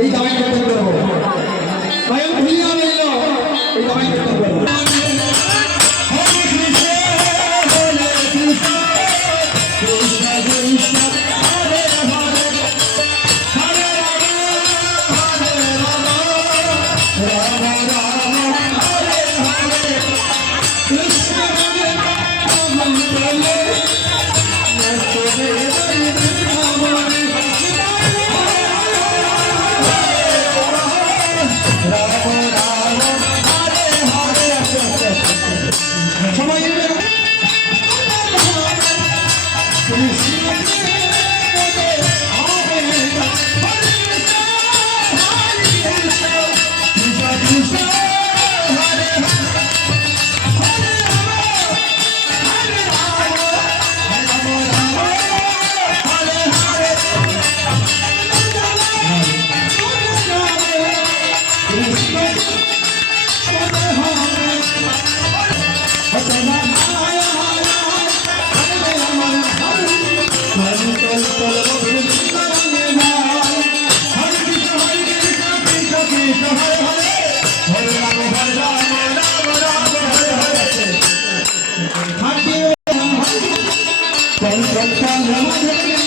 এই দাবি কীর্তন Solution. Thank you.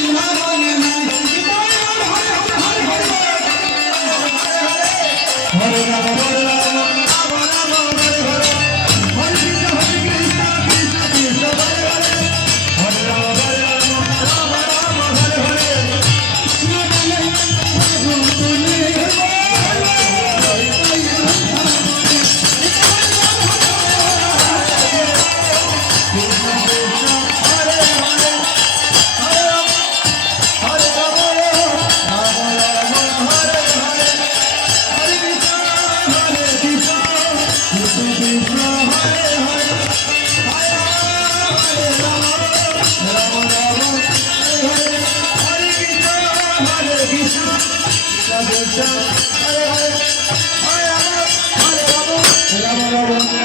Ram Ram.